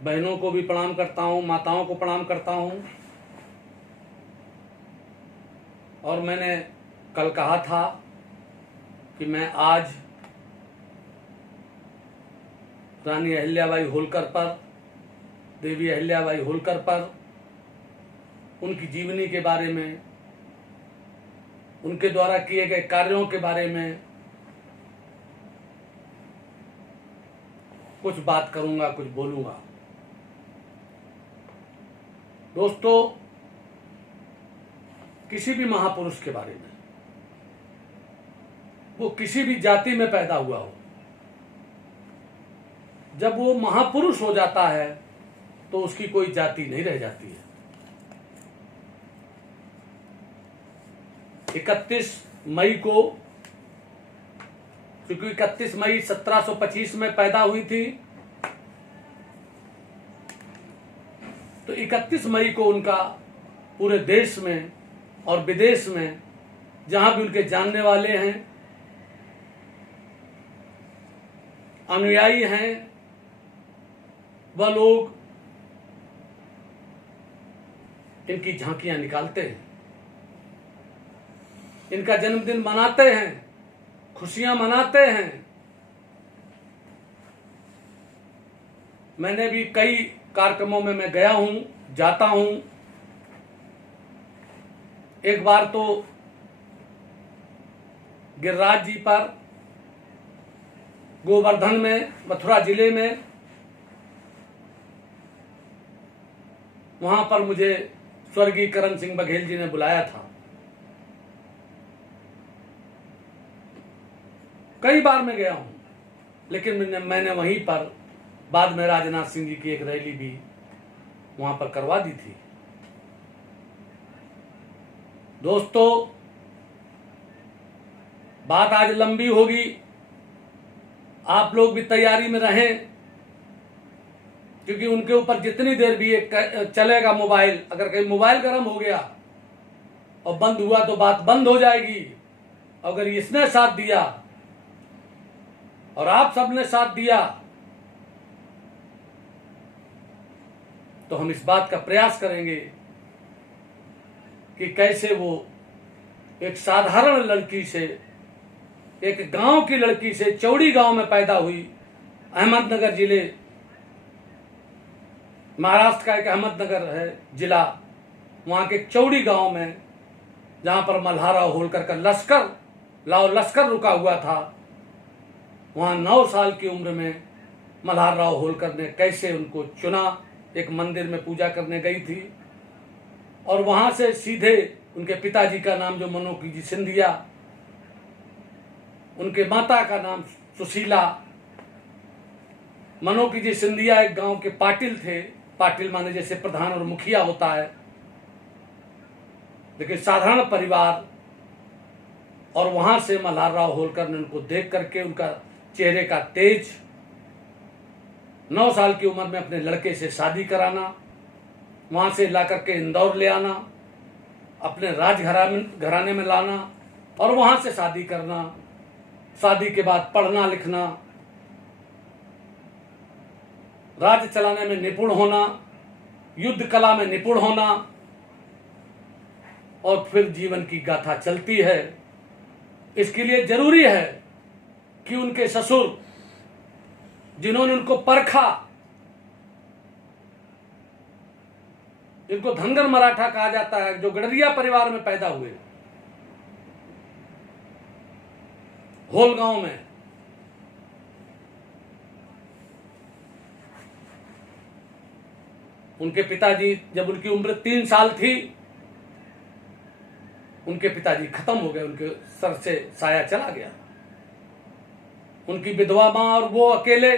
बहनों को भी प्रणाम करता हूँ, माताओं को प्रणाम करता हूँ। और मैंने कल कहा था कि मैं आज रानी अहिल्याबाई होलकर पर, देवी अहिल्याबाई होलकर पर, उनकी जीवनी के बारे में, उनके द्वारा किए गए कार्यों के बारे में कुछ बात करूंगा, कुछ बोलूंगा। दोस्तों, किसी भी महापुरुष के बारे में, वो किसी भी जाति में पैदा हुआ हो, जब वो महापुरुष हो जाता है तो उसकी कोई जाति नहीं रह जाती है। 31 मई को, क्योंकि 31 मई 1725 में पैदा हुई थी, तो 31 मई को उनका पूरे देश में और विदेश में जहां भी उनके जानने वाले हैं, अनुयायी हैं, वह लोग इनकी झांकियां निकालते हैं, इनका जन्मदिन मनाते हैं, खुशियां मनाते हैं। मैंने भी कई कार्यक्रमों में मैं गया हूं, जाता हूं। एक बार तो गिरिराज जी पर, गोवर्धन में, मथुरा जिले में, वहां पर मुझे स्वर्गीय करण सिंह बघेल जी ने बुलाया था। कई बार मैं गया हूं, लेकिन मैंने वहीं पर बाद में राजनाथ सिंह जी की एक रैली भी वहां पर करवा दी थी। दोस्तों, बात आज लंबी होगी, आप लोग भी तैयारी में रहें, क्योंकि उनके ऊपर जितनी देर भी एक चलेगा मोबाइल, अगर कहीं मोबाइल गर्म हो गया और बंद हुआ तो बात बंद हो जाएगी। अगर इसने साथ दिया और आप सबने साथ दिया तो हम इस बात का प्रयास करेंगे कि कैसे वो एक साधारण लड़की से, एक गांव की लड़की से, चौड़ी गांव में पैदा हुई, अहमदनगर जिले, महाराष्ट्र का एक अहमदनगर है जिला, वहां के चौड़ी गांव में, जहां पर मल्हारराव होलकर का लश्कर रुका हुआ था, वहां 9 साल की उम्र में मल्हारराव होलकर ने कैसे उनको चुना, एक मंदिर में पूजा करने गई थी, और वहां से सीधे उनके पिताजी का नाम जो मनोकी जी सिंधिया, उनके माता का नाम सुशीला। मनोकी जी सिंधिया एक गांव के पाटिल थे, पाटिल माने जैसे प्रधान और मुखिया होता है, लेकिन साधारण परिवार। और वहां से मल्हारराव होलकर ने उनको देख करके, उनका चेहरे का तेज, 9 साल की उम्र में अपने लड़के से शादी कराना, वहां से ला करके इंदौर ले आना, अपने राजघराने में लाना और वहां से शादी करना, शादी के बाद पढ़ना लिखना, राज्य चलाने में निपुण होना, युद्ध कला में निपुण होना, और फिर जीवन की गाथा चलती है। इसके लिए जरूरी है कि उनके ससुर, जिन्होंने उनको परखा, इनको धनगर मराठा कहा जाता है, जो गडरिया परिवार में पैदा हुए, होल गांव में, उनके पिताजी, जब उनकी उम्र 3 साल थी, उनके पिताजी खत्म हो गए, उनके सर से साया चला गया। उनकी विधवा मां और वो अकेले,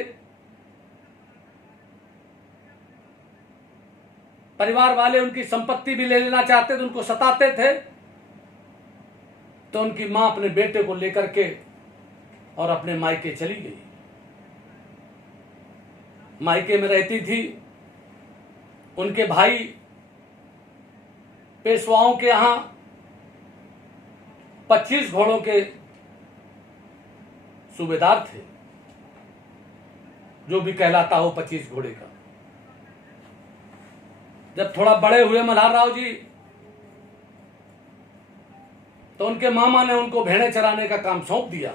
परिवार वाले उनकी संपत्ति भी ले लेना चाहते थे, उनको सताते थे। तो उनकी मां अपने बेटे को लेकर के और अपने मायके चली गई। मायके में रहती थी। उनके भाई पेशवाओं के यहां 25 घोड़ों के सूबेदार थे। जो भी कहलाता हो 25 घोड़े का। जब थोड़ा बड़े हुए मल्हार राव जी तो उनके मामा ने उनको भेड़ें चराने का काम सौंप दिया।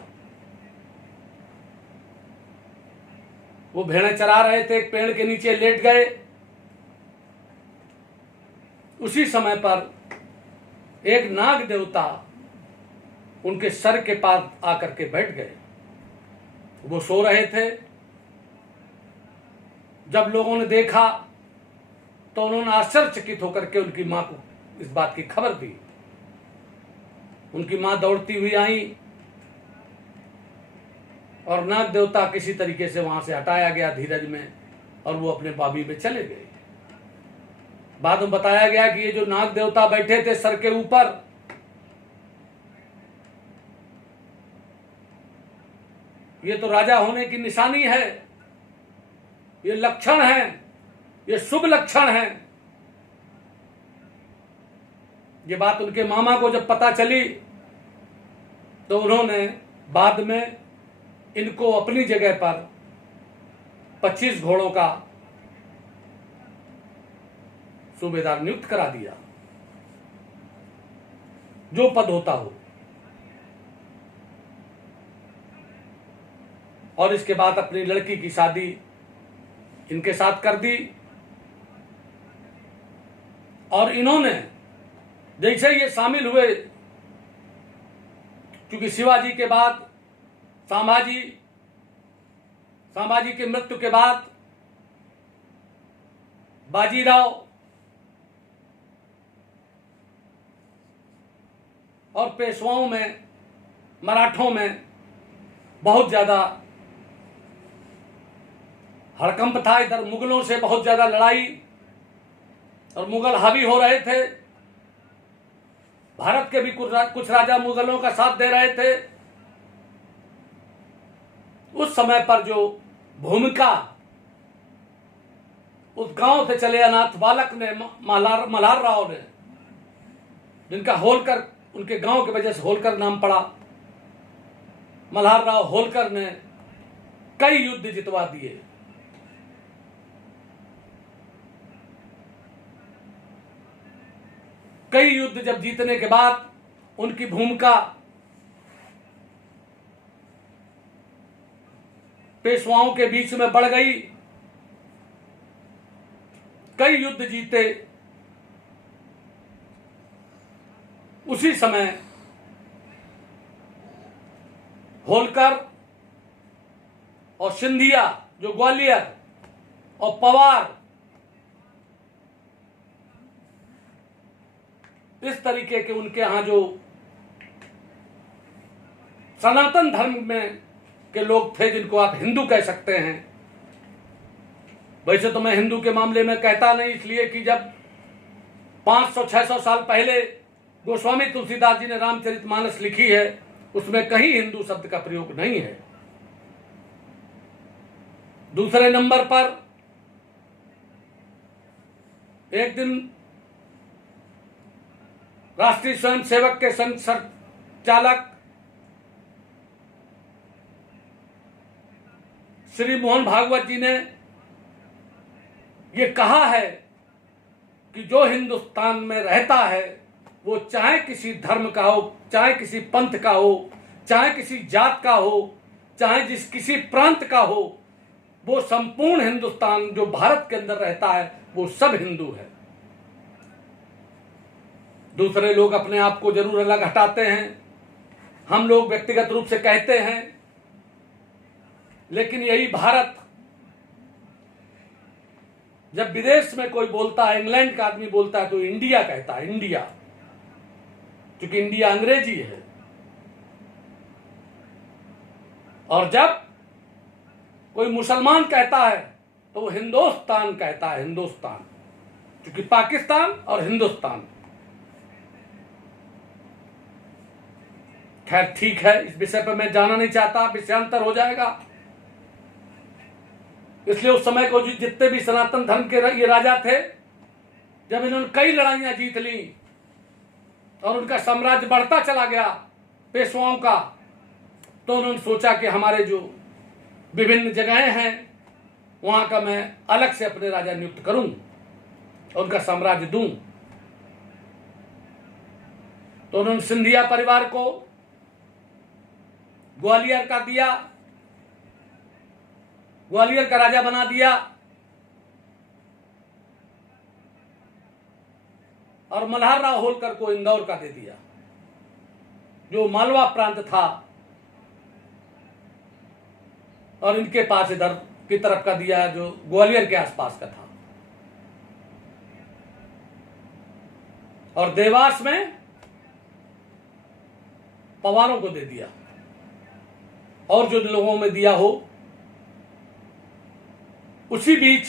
वो भेड़ें चरा रहे थे, एक पेड़ के नीचे लेट गए। उसी समय पर एक नाग देवता उनके सर के पास आकर के बैठ गए। वो सो रहे थे। जब लोगों ने देखा तो उन्होंने आश्चर्यचकित होकर के उनकी मां को इस बात की खबर दी। उनकी मां दौड़ती हुई आई और नाग देवता किसी तरीके से वहां से हटाया गया धीरज में, और वो अपने बाबी में चले गए। बाद में बताया गया कि ये जो नाग देवता बैठे थे सर के ऊपर, ये तो राजा होने की निशानी है, ये लक्षण है, ये शुभ लक्षण है। ये बात उनके मामा को जब पता चली तो उन्होंने बाद में इनको अपनी जगह पर 25 घोड़ों का सूबेदार नियुक्त करा दिया, जो पद होता हो। और इसके बाद अपनी लड़की की शादी इनके साथ कर दी। और इन्होंने जैसे ये शामिल हुए, क्योंकि शिवाजी के बाद संभाजी की मृत्यु के बाद बाजीराव और पेशवाओं में, मराठों में बहुत ज्यादा हड़कंप था। इधर मुगलों से बहुत ज्यादा लड़ाई, और मुगल हावी हो रहे थे। भारत के भी कुछ राजा मुगलों का साथ दे रहे थे। उस समय पर जो भूमिका उस गांव से चले अनाथ बालक ने, मल्हार राव ने, जिनका होलकर, उनके गांव की वजह से होलकर नाम पड़ा, मल्हार राव होलकर ने कई युद्ध जितवा दिए। कई युद्ध जब जीतने के बाद उनकी भूमिका पेशवाओं के बीच में बढ़ गई। कई युद्ध जीते। उसी समय होलकर और सिंधिया, जो ग्वालियर, और पवार, इस तरीके के उनके यहां जो सनातन धर्म में के लोग थे, जिनको आप हिंदू कह सकते हैं। वैसे तो मैं हिंदू के मामले में कहता नहीं, इसलिए कि जब 500-600 साल पहले गोस्वामी तुलसीदास जी ने रामचरितमानस लिखी है, उसमें कहीं हिंदू शब्द का प्रयोग नहीं है। दूसरे नंबर पर एक दिन राष्ट्रीय स्वयंसेवक के संचालक श्री मोहन भागवत जी ने यह कहा है कि जो हिंदुस्तान में रहता है, वो चाहे किसी धर्म का हो, चाहे किसी पंथ का हो, चाहे किसी जात का हो, चाहे किसी प्रांत का हो, वो संपूर्ण हिंदुस्तान जो भारत के अंदर रहता है, वो सब हिंदू है। दूसरे लोग अपने आप को जरूर अलग हटाते हैं, हम लोग व्यक्तिगत रूप से कहते हैं, लेकिन यही भारत, जब विदेश में कोई बोलता है, इंग्लैंड का आदमी बोलता है, तो इंडिया कहता है, इंडिया, क्योंकि इंडिया अंग्रेजी है। और जब कोई मुसलमान कहता है तो वो हिंदुस्तान कहता है, हिंदुस्तान, क्योंकि पाकिस्तान और हिंदुस्तान। खैर ठीक है, इस विषय पर मैं जाना नहीं चाहता, विषयांतर हो जाएगा। इसलिए उस समय को जितने भी सनातन धर्म के ये राजा थे, जब इन्होंने कई लड़ाइयां जीत ली और उनका साम्राज्य बढ़ता चला गया पेशवाओं का, तो उन्होंने सोचा कि हमारे जो विभिन्न जगहें हैं, वहां का मैं अलग से अपने राजा नियुक्त करूं, उनका साम्राज्य दूं। तो उन्होंने सिंधिया परिवार को ग्वालियर का दिया, ग्वालियर का राजा बना दिया, और मल्हार राव होलकर को इंदौर का दे दिया, जो मालवा प्रांत था, और इनके पास इधर की तरफ का दिया जो ग्वालियर के आसपास का था। और देवास में पवारों को दे दिया, और जो लोगों में दिया हो। उसी बीच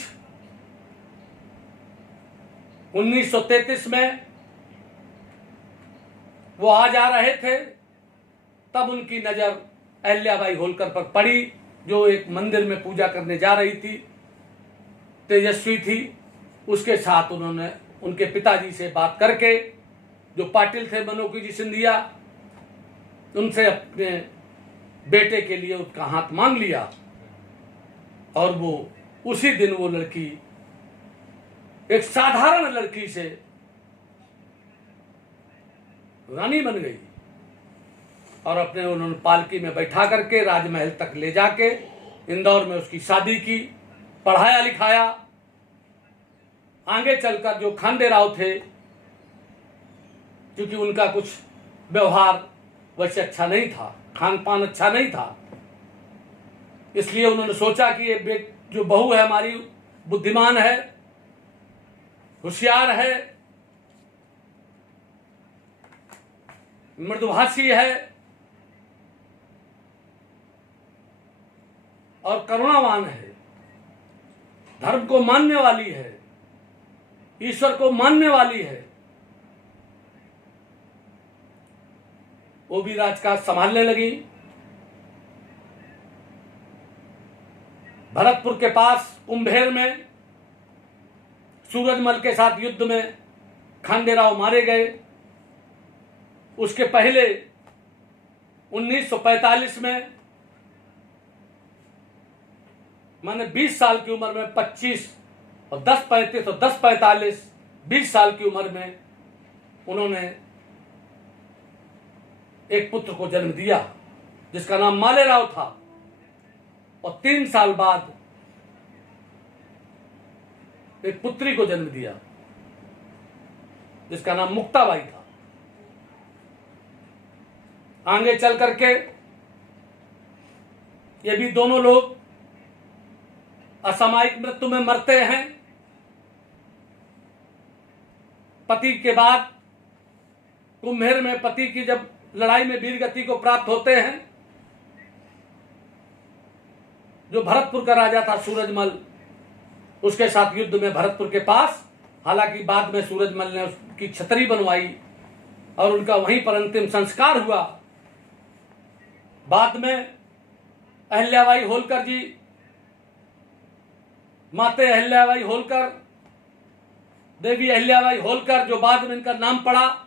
1933 में वो आ जा रहे थे, तब उनकी नजर अहिल्याबाई होलकर पर पड़ी, जो एक मंदिर में पूजा करने जा रही थी, तेजस्वी थी। उसके साथ उन्होंने उनके पिताजी से बात करके, जो पाटिल थे मनोकी जी सिंधिया, उनसे अपने बेटे के लिए उसका हाथ मांग लिया, और वो उसी दिन वो लड़की एक साधारण लड़की से रानी बन गई, और अपने उन्होंने पालकी में बैठा करके राजमहल तक ले जाके इंदौर में उसकी शादी की, पढ़ाया लिखाया। आगे चलकर जो खांडे राव थे, क्योंकि उनका कुछ व्यवहार वैसे अच्छा नहीं था, खान पान अच्छा नहीं था, इसलिए उन्होंने सोचा कि ये जो बहू है हमारी बुद्धिमान है, होशियार है, मृदुभाषी है और करुणावान है, धर्म को मानने वाली है, ईश्वर को मानने वाली है, वो भी राजकाज संभालने लगी। भरतपुर के पास कुंभेर में सूरजमल के साथ युद्ध में खांडे राव मारे गए। उसके पहले 1945 में मैंने 20 साल की उम्र में 25 और 10-35 और 10-45 20 साल की उम्र में उन्होंने एक पुत्र को जन्म दिया, जिसका नाम मालेराव था, और 3 साल बाद एक पुत्री को जन्म दिया, जिसका नाम मुक्ताबाई था। आगे चल करके ये भी दोनों लोग असामयिक मृत्यु में मरते हैं। पति के बाद कुम्हेर में पति की जब लड़ाई में वीरगति को प्राप्त होते हैं, जो भरतपुर का राजा था सूरजमल, उसके साथ युद्ध में भरतपुर के पास, हालांकि बाद में सूरजमल ने उसकी छतरी बनवाई और उनका वहीं पर अंतिम संस्कार हुआ। बाद में अहिल्याबाई होलकर जी, माते अहिल्याबाई होलकर, देवी अहिल्याबाई होलकर, जो बाद में इनका नाम पड़ा,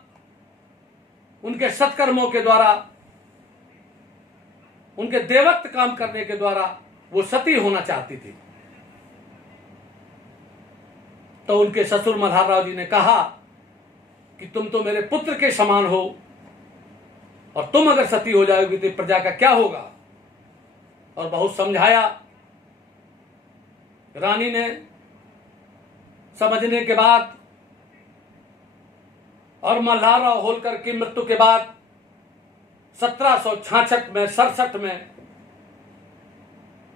उनके सत्कर्मों के द्वारा, उनके देवत्व काम करने के द्वारा वो सती होना चाहती थी। तो उनके ससुर मल्हार राव जी ने कहा कि तुम तो मेरे पुत्र के समान हो, और तुम अगर सती हो जाओगी तो प्रजा का क्या होगा। और बहुत समझाया। रानी ने समझने के बाद, और मल्हार राव होलकर की मृत्यु के बाद 1766 में 67 में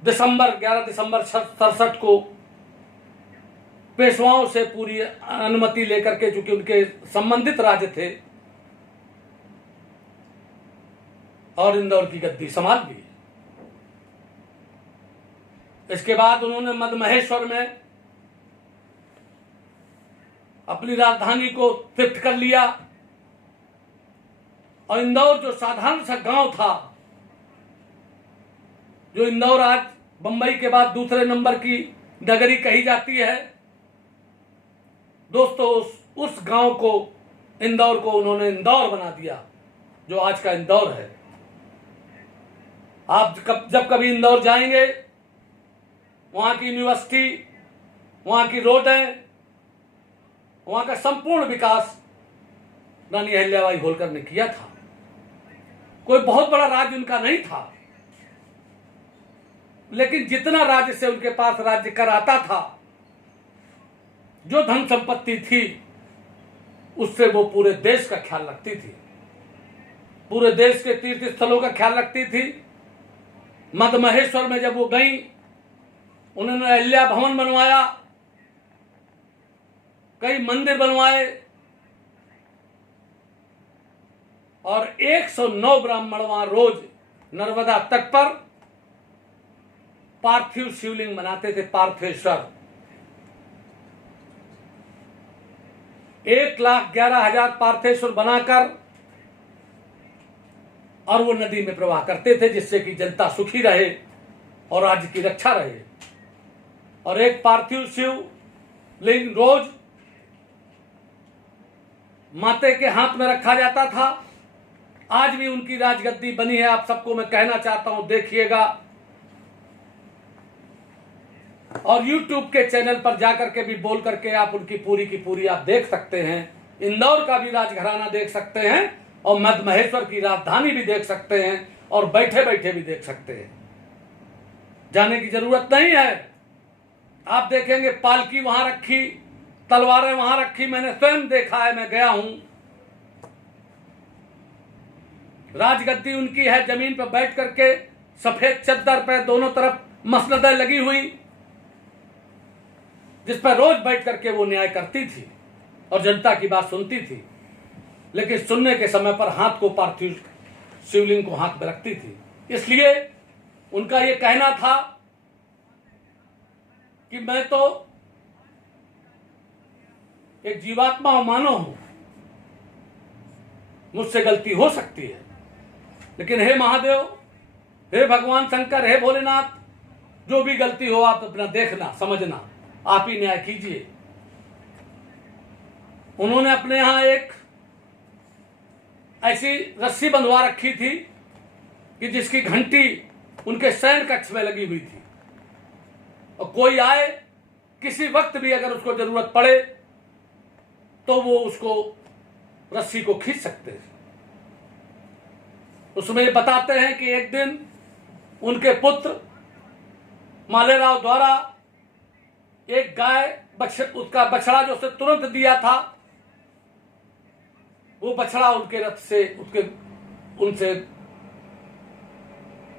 दिसंबर 11 दिसंबर 67 को पेशवाओं से पूरी अनुमति लेकर के, चूंकि उनके संबंधित राज्य थे, और इंदौर की गद्दी संभाल ली। इसके बाद उन्होंने मदमहेश्वर में अपनी राजधानी को शिफ्ट कर लिया, और इंदौर जो साधारण सा गांव था, जो इंदौर आज बंबई के बाद दूसरे नंबर की नगरी कही जाती है, दोस्तों उस गांव को, इंदौर को उन्होंने इंदौर बना दिया, जो आज का इंदौर है। आप जब कभी इंदौर जाएंगे वहां की यूनिवर्सिटी, वहां की रोडें, वहां का संपूर्ण विकास रानी अहिल्याबाई होलकर ने किया था। कोई बहुत बड़ा राज्य उनका नहीं था, लेकिन जितना राज्य से उनके पास राज्य कर आता था, जो धन संपत्ति थी, उससे वो पूरे देश का ख्याल रखती थी, पूरे देश के तीर्थ स्थलों का ख्याल रखती थी। मध्य महेश्वर में जब वो गई, उन्होंने अहिल्या भवन बनवाया, कई मंदिर बनवाए और 109 ब्राह्मण वहां रोज नर्मदा तट पर पार्थिव शिवलिंग बनाते थे, पार्थेश्वर। 1,11,000 पार्थेश्वर बनाकर और वो नदी में प्रवाह करते थे, जिससे कि जनता सुखी रहे और राज्य की रक्षा रहे। और एक पार्थिव शिव लिंग रोज माते के हाथ में रखा जाता था। आज भी उनकी राजगद्दी बनी है। आप सबको मैं कहना चाहता हूं, देखिएगा और YouTube के चैनल पर जाकर के भी बोल करके आप उनकी पूरी की पूरी आप देख सकते हैं। इंदौर का भी राजघराना देख सकते हैं और मध्य महेश्वर की राजधानी भी देख सकते हैं और बैठे बैठे भी देख सकते हैं। जाने की जरूरत नहीं है। आप देखेंगे पालकी वहां रखी, तलवारें वहां रखी, मैंने स्वयं देखा है, मैं गया हूं। राजगद्दी उनकी है, जमीन पर बैठ करके सफेद चद्दर पे दोनों तरफ मसनदें लगी हुई, जिस पर रोज बैठ करके वो न्याय करती थी और जनता की बात सुनती थी। लेकिन सुनने के समय पर हाथ को पार्थिव शिवलिंग को हाथ में रखती थी। इसलिए उनका ये कहना था कि मैं तो एक जीवात्मा और मानव हूं, मुझसे गलती हो सकती है, लेकिन हे महादेव, हे भगवान शंकर, हे भोलेनाथ, जो भी गलती हो आप अपना देखना, समझना, आप ही न्याय कीजिए। उन्होंने अपने यहां एक ऐसी रस्सी बंधवा रखी थी कि जिसकी घंटी उनके शयन कक्ष में लगी हुई थी, और कोई आए किसी वक्त भी अगर उसको जरूरत पड़े तो वो उसको रस्सी को खींच सकते हैं। उसमें बताते हैं कि एक दिन उनके पुत्र मालेराव द्वारा एक गाय उसका बछड़ा जो उसे तुरंत दिया था, वो बछड़ा उनके रथ से उनसे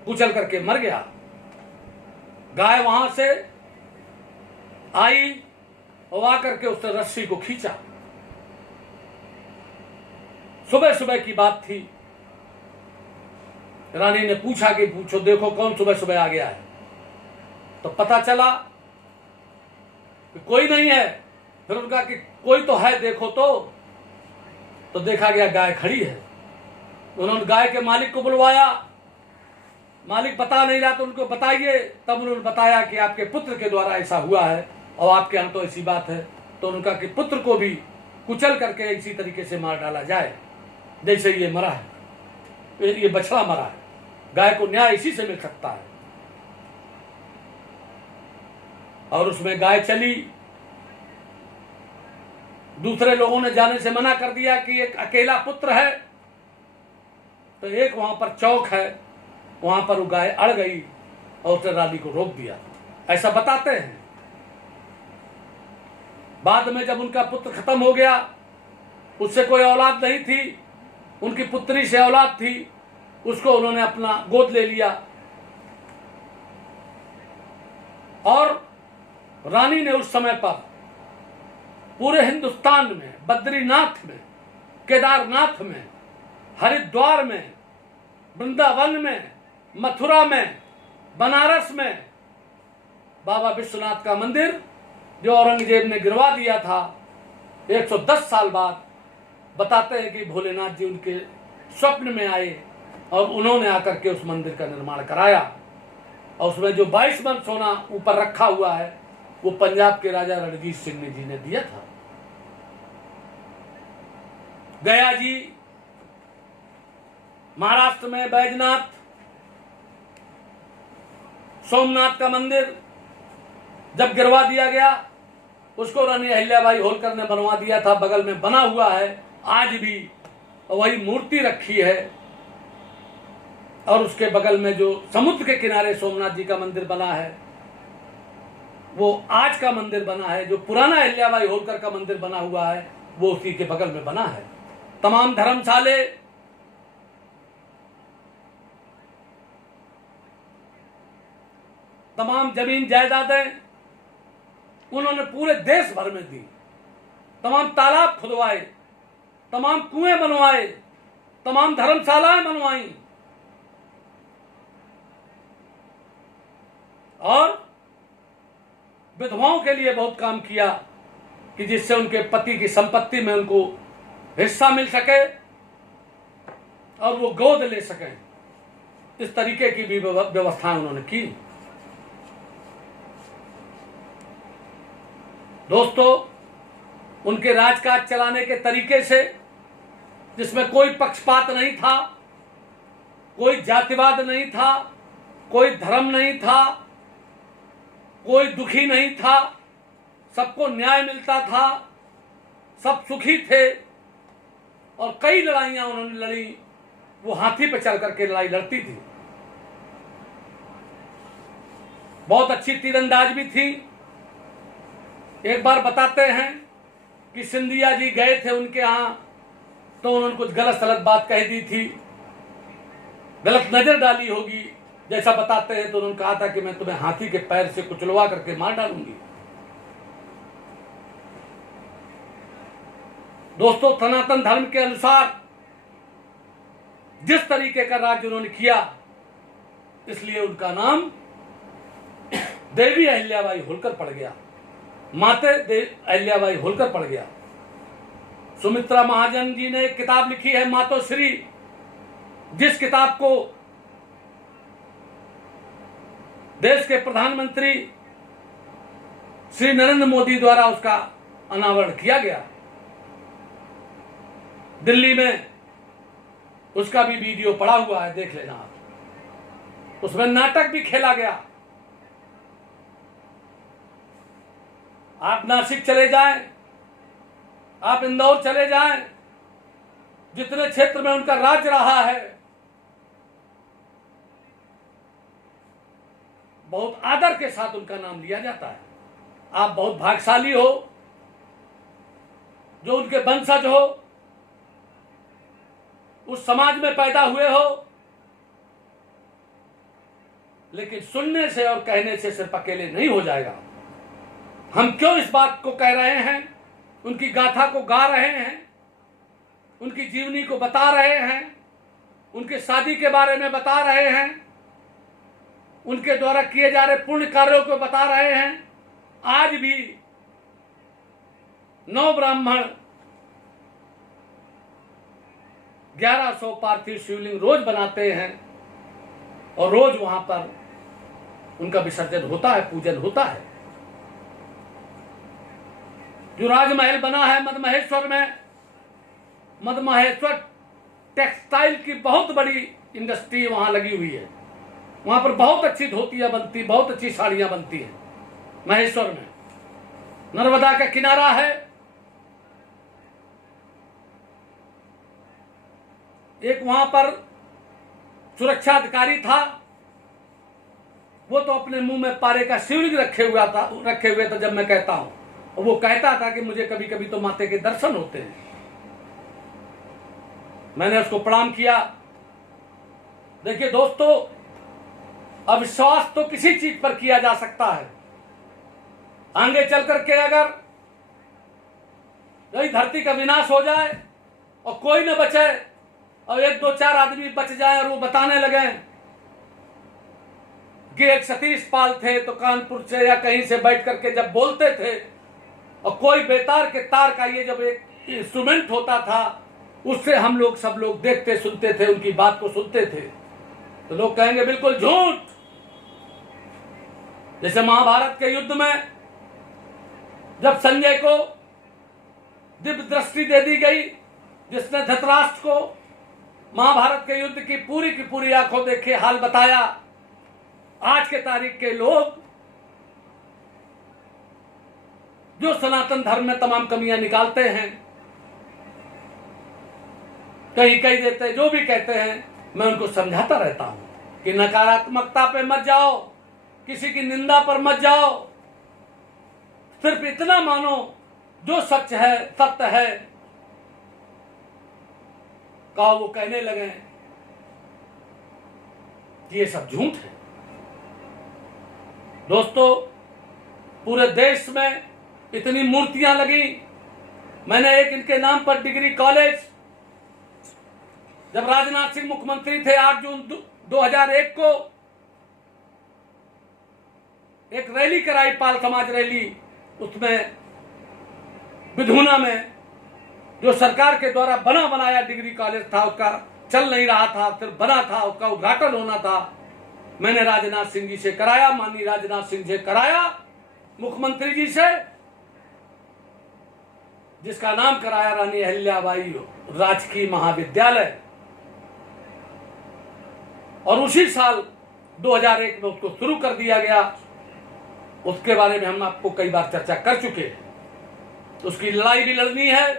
कुचल करके मर गया। गाय वहां से आई और आकर के उसने रस्सी को खींचा। सुबह सुबह की बात थी। रानी ने पूछा कि पूछो, देखो कौन सुबह सुबह आ गया है। तो पता चला कि कोई नहीं है। फिर उनका कि कोई तो है, देखो तो देखा गया गाय खड़ी है। उन्होंने गाय के मालिक को बुलवाया। मालिक बता नहीं रहा तो उनको बताइए। तब उन्होंने बताया कि आपके पुत्र के द्वारा ऐसा हुआ है और आपके यहाँ तो ऐसी बात है। तो उनका कि पुत्र को भी कुचल करके इसी तरीके से मार डाला जाए जैसे ये मरा है, ये बछड़ा मरा है। गाय को न्याय इसी से मिल सकता है। और उसमें गाय चली। दूसरे लोगों ने जाने से मना कर दिया कि एक अकेला पुत्र है। तो एक वहां पर चौक है, वहां पर वो गाय अड़ गई और उसने रानी को रोक दिया, ऐसा बताते हैं। बाद में जब उनका पुत्र खत्म हो गया, उससे कोई औलाद नहीं थी, उनकी पुत्री से औलाद थी, उसको उन्होंने अपना गोद ले लिया। और रानी ने उस समय पर पूरे हिंदुस्तान में, बद्रीनाथ में, केदारनाथ में, हरिद्वार में, वृंदावन में, मथुरा में, बनारस में, बाबा विश्वनाथ का मंदिर जो औरंगजेब ने गिरवा दिया था 110 साल बाद, बताते हैं कि भोलेनाथ जी उनके स्वप्न में आए और उन्होंने आकर के उस मंदिर का निर्माण कराया। और उसमें जो 22 मन सोना ऊपर रखा हुआ है वो पंजाब के राजा रणजीत सिंह जी ने दिया था। गया जी, महाराष्ट्र में बैजनाथ, सोमनाथ का मंदिर, जब गिरवा दिया गया, उसको रानी अहिल्याबाई होलकर ने बनवा दिया था। बगल में बना हुआ है आज भी, वही मूर्ति रखी है। और उसके बगल में जो समुद्र के किनारे सोमनाथ जी का मंदिर बना है, वो आज का मंदिर बना है। जो पुराना अहिल्याबाई होलकर का मंदिर बना हुआ है, वो उसी के बगल में बना है। तमाम धर्मशाले, तमाम जमीन जायदादें उन्होंने पूरे देश भर में दी। तमाम तालाब खुदवाए, तमाम कुएं बनवाए, तमाम धर्मशालाएं बनवाई और विधवाओं के लिए बहुत काम किया कि जिससे उनके पति की संपत्ति में उनको हिस्सा मिल सके और वो गोद ले सकें। इस तरीके की भी व्यवस्था उन्होंने की। दोस्तों, उनके राजकाज चलाने के तरीके से, जिसमें कोई पक्षपात नहीं था, कोई जातिवाद नहीं था, कोई धर्म नहीं था, कोई दुखी नहीं था, सबको न्याय मिलता था, सब सुखी थे। और कई लड़ाइयां उन्होंने लड़ी। वो हाथी पर चल करके लड़ाई लड़ती थी। बहुत अच्छी तीरंदाज भी थी। एक बार बताते हैं कि सिंधिया जी गए थे उनके यहां, तो उन्होंने कुछ गलत सलत बात कह दी थी, गलत नजर डाली होगी जैसा बताते हैं। तो उन्होंने कहा था कि मैं तुम्हें हाथी के पैर से कुचलवा करके मार डालूंगी। दोस्तों, सनातन धर्म के अनुसार जिस तरीके का राज्य उन्होंने किया, इसलिए उनका नाम देवी अहिल्याबाई होलकर पड़ गया, माते अहिल्याबाई होलकर पड़ गया। सुमित्रा महाजन जी ने एक किताब लिखी है, मातोश्री, जिस किताब को देश के प्रधानमंत्री श्री नरेंद्र मोदी द्वारा उसका अनावरण किया गया। दिल्ली में उसका भी वीडियो पड़ा हुआ है, देख लेना आप। उसमें नाटक भी खेला गया। आप नासिक चले जाएं, आप इंदौर चले जाएं, जितने क्षेत्र में उनका राज्य रहा है, बहुत आदर के साथ उनका नाम लिया जाता है। आप बहुत भाग्यशाली हो जो उनके वंशज हो, उस समाज में पैदा हुए हो। लेकिन सुनने से और कहने से सिर्फ अकेले नहीं हो जाएगा। हम क्यों इस बात को कह रहे हैं, उनकी गाथा को गा रहे हैं, उनकी जीवनी को बता रहे हैं, उनकी शादी के बारे में बता रहे हैं, उनके द्वारा किए जा रहे पुण्य कार्यों को बता रहे हैं। आज भी 9 ब्राह्मण 1100 पार्थिव शिवलिंग रोज बनाते हैं और रोज वहां पर उनका विसर्जन होता है, पूजन होता है। जो राजमहल बना है मदमहेश्वर में, मदमहेश्वर टेक्सटाइल की बहुत बड़ी इंडस्ट्री वहां लगी हुई है। वहां पर बहुत अच्छी धोतियां बनती, बहुत अच्छी साड़ियां बनती हैं महेश्वर में। नर्मदा का किनारा है। एक वहां पर सुरक्षा अधिकारी था, वो तो अपने मुंह में पारे का शिवलिंग रखे हुए था जब मैं कहता हूं। और वो कहता था कि मुझे कभी कभी तो माते के दर्शन होते हैं। मैंने उसको प्रणाम किया। देखिए दोस्तों, अविश्वास तो किसी चीज पर किया जा सकता है। आगे चल करके अगर यही धरती का विनाश हो जाए और कोई न बचे और 1-2-4 आदमी बच जाए और वो बताने लगे कि एक सतीश पाल थे तो कानपुर से या कहीं से बैठ करके जब बोलते थे और कोई बेतार के तार का ये जब एक इंस्ट्रूमेंट होता था, उससे हम लोग सब लोग देखते सुनते थे, उनकी बात को सुनते थे, तो लोग कहेंगे बिल्कुल झूठ। जैसे महाभारत के युद्ध में जब संजय को दिव्य दृष्टि दे दी गई, जिसने धृतराष्ट्र को महाभारत के युद्ध की पूरी आंखों देखे हाल बताया, आज के तारीख के लोग जो सनातन धर्म में तमाम कमियां निकालते हैं, कहीं कहीं देते हैं, जो भी कहते हैं, मैं उनको समझाता रहता हूं कि नकारात्मकता पे मत जाओ, किसी की निंदा पर मत जाओ, सिर्फ इतना मानो जो सच है, सत्य है, कहो वो कहने लगे कि ये सब झूठ है। दोस्तों, पूरे देश में इतनी मूर्तियां लगी। मैंने एक इनके नाम पर डिग्री कॉलेज, जब राजनाथ सिंह मुख्यमंत्री थे 8 जून 2001 को एक रैली कराई, पाल समाज रैली, उसमें विधुना में जो सरकार के द्वारा बना बनाया डिग्री कॉलेज था, उसका चल नहीं रहा था, सिर्फ बना था, उसका उद्घाटन होना था, मैंने राजनाथ सिंह जी से कराया, माननीय राजनाथ सिंह से कराया, मुख्यमंत्री जी से, जिसका नाम कराया रानी अहिल्याबाई राजकीय महाविद्यालय। और उसी साल 2001 में उसको शुरू कर दिया गया। उसके बारे में हम आपको कई बार चर्चा कर चुके हैं। उसकी लड़ाई भी लड़नी है,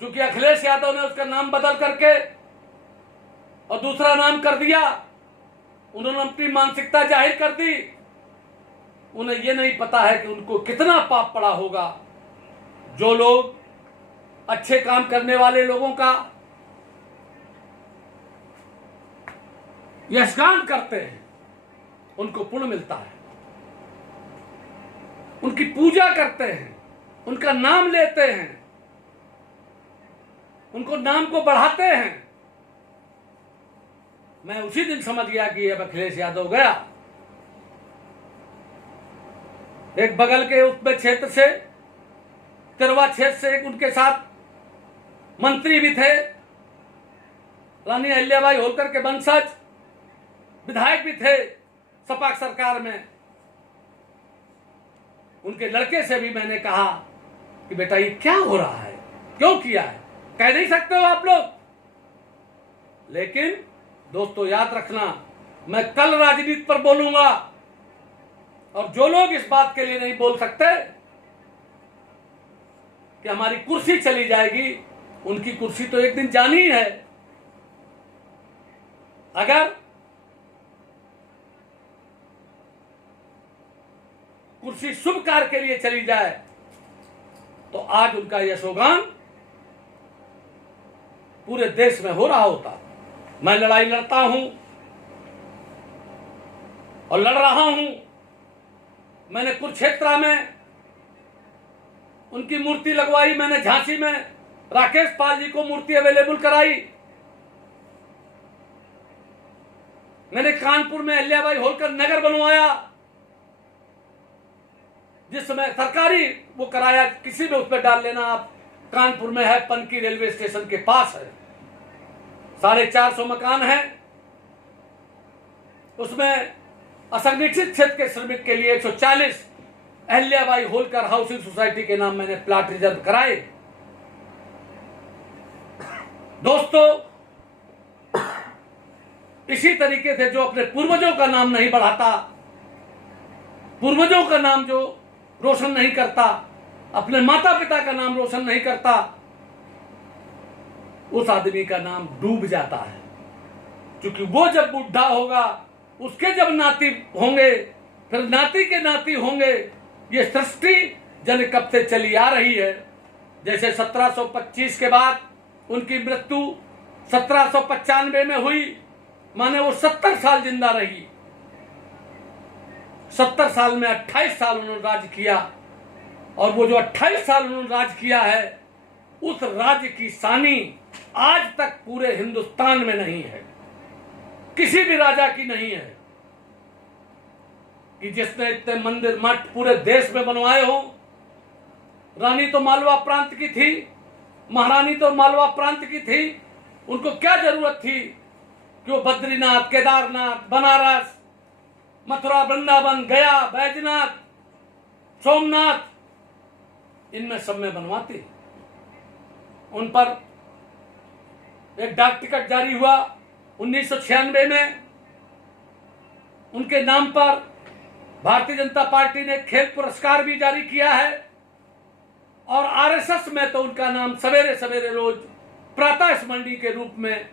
क्योंकि अखिलेश यादव ने उसका नाम बदल करके और दूसरा नाम कर दिया। उन्होंने अपनी मानसिकता जाहिर कर दी। उन्हें यह नहीं पता है कि उनको कितना पाप पड़ा होगा। जो लोग अच्छे काम करने वाले लोगों का यशगान करते हैं, उनको पुण्य मिलता है, उनकी पूजा करते हैं, उनका नाम लेते हैं, उनको नाम को बढ़ाते हैं। मैं उसी दिन समझ गया कि अब अखिलेश यादव गया। एक बगल के उसमें क्षेत्र से, तिरवा क्षेत्र से, एक उनके साथ मंत्री भी थे, रानी अहिल्याबाई होलकर के वंशज, विधायक भी थे सपा सरकार में। उनके लड़के से भी मैंने कहा कि बेटा ये क्या हो रहा है, क्यों किया है, कह नहीं सकते हो आप लोग। लेकिन दोस्तों याद रखना, मैं कल राजनीति पर बोलूंगा, और जो लोग इस बात के लिए नहीं बोल सकते कि हमारी कुर्सी चली जाएगी, उनकी कुर्सी तो एक दिन जानी है। अगर कुर्सी शुभ कार्य के लिए चली जाए तो आज उनका यशोगान पूरे देश में हो रहा होता। मैं लड़ाई लड़ता हूं और लड़ रहा हूं। मैंने कुरुक्षेत्र में उनकी मूर्ति लगवाई, मैंने झांसी में राकेश पाल जी को मूर्ति अवेलेबल कराई, मैंने कानपुर में अहिल्याबाई होलकर नगर बनवाया, जिसमें सरकारी वो कराया, किसी में उसमें डाल लेना आप, कानपुर में है, पनकी रेलवे स्टेशन के पास है, 450 मकान है। उसमें असंगठित क्षेत्र के श्रमिक के लिए 140 अहिल्याबाई होलकर हाउसिंग सोसाइटी के नाम मैंने प्लाट रिजर्व कराए। दोस्तों, इसी तरीके से जो अपने पूर्वजों का नाम नहीं बढ़ाता, पूर्वजों का नाम जो रोशन नहीं करता, अपने माता पिता का नाम रोशन नहीं करता, उस आदमी का नाम डूब जाता है। क्योंकि वो जब बुढ़ा होगा, उसके जब नाती होंगे, फिर नाती के नाती होंगे। ये सृष्टि जन कब से चली आ रही है। जैसे 1725 के बाद उनकी मृत्यु 1795 में हुई, माने वो 70 साल जिंदा रही। 70 साल में 28 साल उन्होंने राज किया, और वो जो 28 साल उन्होंने राज किया है, उस राज्य की सानी आज तक पूरे हिंदुस्तान में नहीं है, किसी भी राजा की नहीं है, कि जिसने इतने मंदिर मठ पूरे देश में बनवाए हो। रानी तो मालवा प्रांत की थी, महारानी तो मालवा प्रांत की थी। उनको क्या जरूरत थी कि वो बद्रीनाथ, केदारनाथ, बनारस, मथुरा, वृंदावन, गया, बैजनाथ, सोमनाथ, इनमें सब में बनवाती। उन पर एक डाक टिकट जारी हुआ 1996 में, उनके नाम पर भारतीय जनता पार्टी ने खेल पुरस्कार भी जारी किया है और आरएसएस में तो उनका नाम सवेरे सवेरे रोज प्रातः स्मरणी के रूप में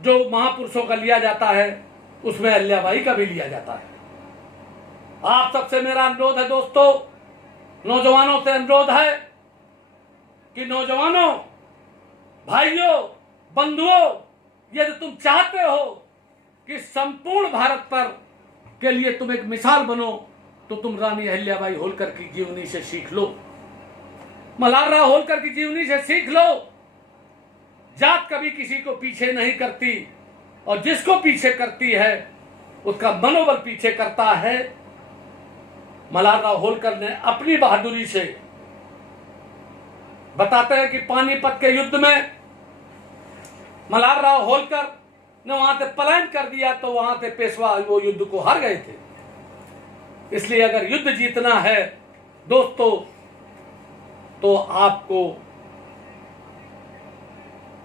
जो महापुरुषों का लिया जाता है उसमें अहिल्याबाई का भी लिया जाता है। आप सबसे मेरा अनुरोध है दोस्तों, नौजवानों से अनुरोध है कि नौजवानों, भाइयों, बंधुओं, यदि तुम चाहते हो कि संपूर्ण भारत पर के लिए तुम एक मिसाल बनो तो तुम रानी अहिल्याबाई होलकर की जीवनी से सीख लो, मल्हारराव होलकर की जीवनी से सीख लो। जात कभी किसी को पीछे नहीं करती और जिसको पीछे करती है उसका मनोबल पीछे करता है। मल्हारराव होलकर ने अपनी बहादुरी से बताते हैं कि पानीपत के युद्ध में मल्हारराव होलकर ने वहां से पलायन कर दिया तो वहां से पेशवा वो युद्ध को हार गए थे। इसलिए अगर युद्ध जीतना है दोस्तों तो आपको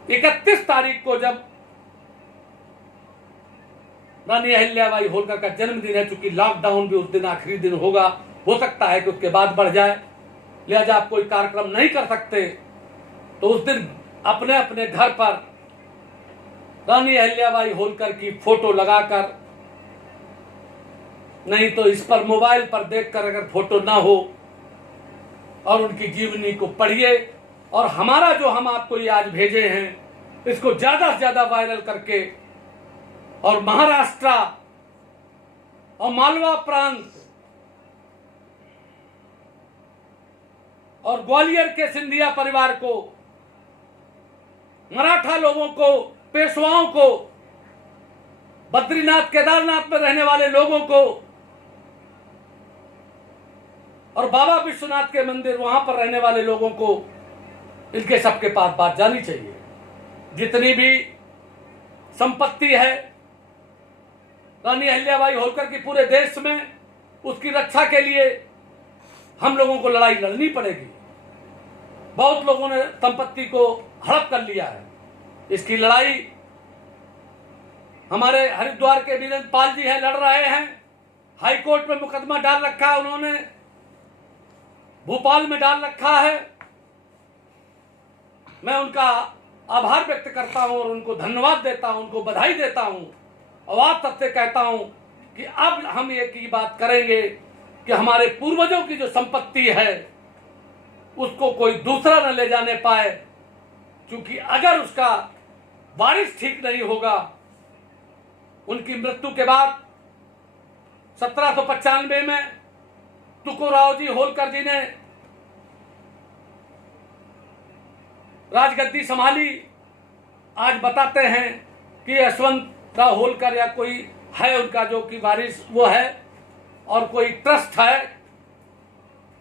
31 तारीख को जब रानी अहिल्याबाई होलकर का जन्मदिन है, चूंकि लॉकडाउन भी उस दिन आखिरी दिन होगा, हो सकता है कि उसके बाद बढ़ जाए, लिहाजा आप कोई कार्यक्रम नहीं कर सकते, तो उस दिन अपने अपने घर पर रानी अहिल्याबाई होलकर की फोटो लगाकर, नहीं तो इस पर मोबाइल पर देखकर अगर फोटो ना हो, और उनकी जीवनी को पढ़िए और हमारा जो हम आपको ये आज भेजे हैं इसको ज्यादा से ज्यादा वायरल करके और महाराष्ट्र और मालवा प्रांत और ग्वालियर के सिंधिया परिवार को, मराठा लोगों को, पेशवाओं को, बद्रीनाथ केदारनाथ में रहने वाले लोगों को और बाबा विश्वनाथ के मंदिर वहां पर रहने वाले लोगों को, इनके सबके पास बात जानी चाहिए। जितनी भी संपत्ति है रानी अहिल्याबाई होलकर की पूरे देश में, उसकी रक्षा के लिए हम लोगों को लड़ाई लड़नी पड़ेगी। बहुत लोगों ने संपत्ति को हड़प कर लिया है। इसकी लड़ाई हमारे हरिद्वार के वीरेंद्र पाल जी हैं, लड़ रहे हैं। हाई कोर्ट में मुकदमा डाल रखा है उन्होंने, भोपाल में डाल रखा है। मैं उनका आभार व्यक्त करता हूं और उनको धन्यवाद देता हूं, उनको बधाई देता हूं और आप सबसे कहता हूं कि अब हम एक ही बात करेंगे कि हमारे पूर्वजों की जो संपत्ति है उसको कोई दूसरा न ले जाने पाए, क्योंकि अगर उसका वारिस ठीक नहीं होगा, उनकी मृत्यु के बाद 1795 में तुकोराव जी होलकर जी ने राजगद्दी संभाली। आज बताते हैं कि यशवंत राव होलकर या कोई है उनका जो कि वारिस वो है, और कोई ट्रस्ट है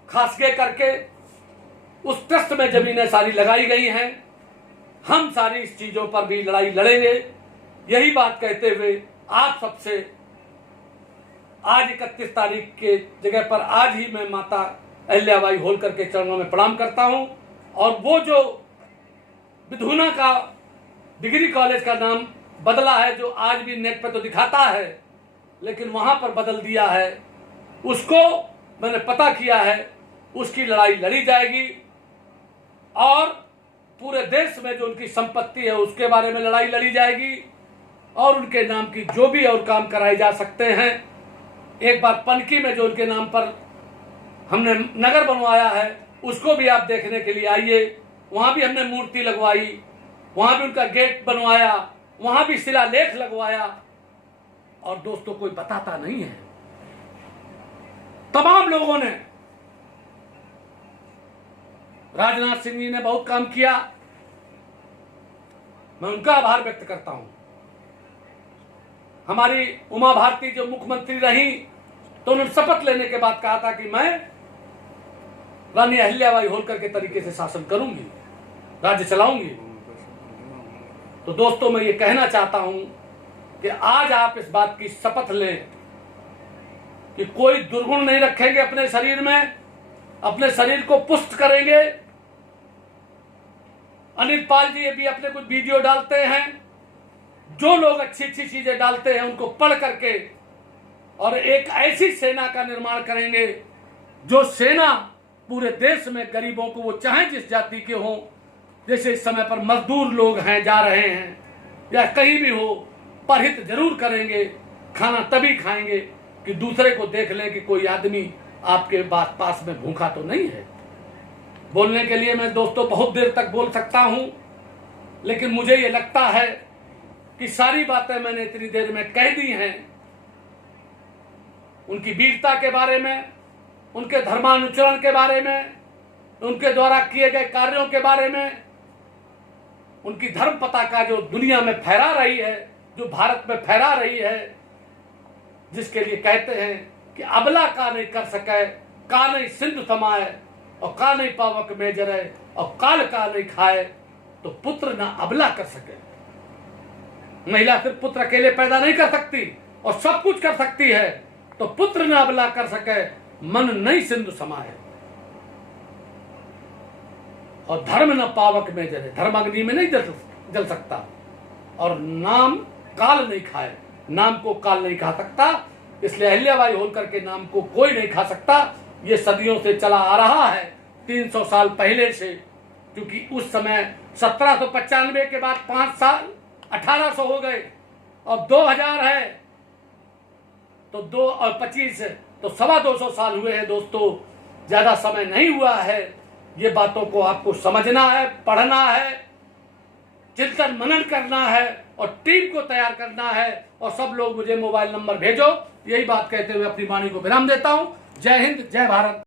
खासके करके, उस ट्रस्ट में जमीनें सारी लगाई गई हैं। हम सारी इस चीजों पर भी लड़ाई लड़ेंगे। यही बात कहते हुए आप सबसे आज 31 तारीख के जगह पर आज ही मैं माता अहिल्याबाई होलकर के चरणों में प्रणाम करता हूं। और वो जो विधुना का डिग्री कॉलेज का नाम बदला है, जो आज भी नेट पर तो दिखाता है लेकिन वहां पर बदल दिया है, उसको मैंने पता किया है, उसकी लड़ाई लड़ी जाएगी। और पूरे देश में जो उनकी संपत्ति है उसके बारे में लड़ाई लड़ी जाएगी और उनके नाम की जो भी और काम कराए जा सकते हैं। एक बार पनकी में जो उनके नाम पर हमने नगर बनवाया है उसको भी आप देखने के लिए आइए। वहां भी हमने मूर्ति लगवाई, वहां भी उनका गेट बनवाया, वहां भी शिलालेख लगवाया। और दोस्तों कोई बताता नहीं है, तमाम लोगों ने, राजनाथ सिंह जी ने बहुत काम किया, मैं उनका आभार व्यक्त करता हूं। हमारी उमा भारती जो मुख्यमंत्री रही तो उन्होंने शपथ लेने के बाद कहा था कि मैं रानी अहिल्याबाई होलकर के तरीके से शासन करूंगी, राज्य चलाऊंगी। तो दोस्तों मैं ये कहना चाहता हूं कि आज आप इस बात की शपथ लें कि कोई दुर्गुण नहीं रखेंगे अपने शरीर में, अपने शरीर को पुष्ट करेंगे। अनिल पाल जी भी अपने कुछ वीडियो डालते हैं, जो लोग अच्छी अच्छी चीजें डालते हैं उनको पढ़ करके और एक ऐसी सेना का निर्माण करेंगे जो सेना पूरे देश में गरीबों को, वो चाहे जिस जाति के हों, जैसे इस समय पर मजदूर लोग हैं जा रहे हैं या कहीं भी हो, परहित जरूर करेंगे। खाना तभी खाएंगे कि दूसरे को देख लें कि कोई आदमी आपके पास में भूखा तो नहीं है। बोलने के लिए मैं दोस्तों बहुत देर तक बोल सकता हूं, लेकिन मुझे ये लगता है कि सारी बातें मैंने इतनी देर में कह दी हैं। उनकी वीरता के बारे में, उनके धर्मानुचरण के बारे में, उनके द्वारा किए गए कार्यों के बारे में, उनकी धर्म पताका जो दुनिया में फहरा रही है, जो भारत में फहरा रही है, जिसके लिए कहते हैं कि अबला का नहीं कर सके, का नहीं सिंधु समाए, और का नहीं पावक में जरे, और काल का नहीं खाए, तो पुत्र ना अबला कर सके। महिला सिर्फ पुत्र अकेले पैदा नहीं कर सकती और सब कुछ कर सकती है, तो पुत्र ना अबला कर सके, मन नहीं सिंधु समाए, और धर्म न पावक में जले, धर्म अग्नि में नहीं जल सकता, और नाम काल नहीं खाए, नाम को काल नहीं खा सकता। इसलिए अहिल्याबाई होलकर के नाम को कोई नहीं खा सकता। ये सदियों से चला आ रहा है, 300 साल पहले से, क्योंकि उस समय 1795 के बाद 5 साल 1800 हो गए, अब 2000 है तो 2 और 25 तो 225 साल हुए हैं दोस्तों, ज्यादा समय नहीं हुआ है। ये बातों को आपको समझना है, पढ़ना है, चिंतन मनन करना है और टीम को तैयार करना है। और सब लोग मुझे मोबाइल नंबर भेजो। यही बात कहते हुए अपनी वाणी को विराम देता हूं। जय हिंद, जय भारत।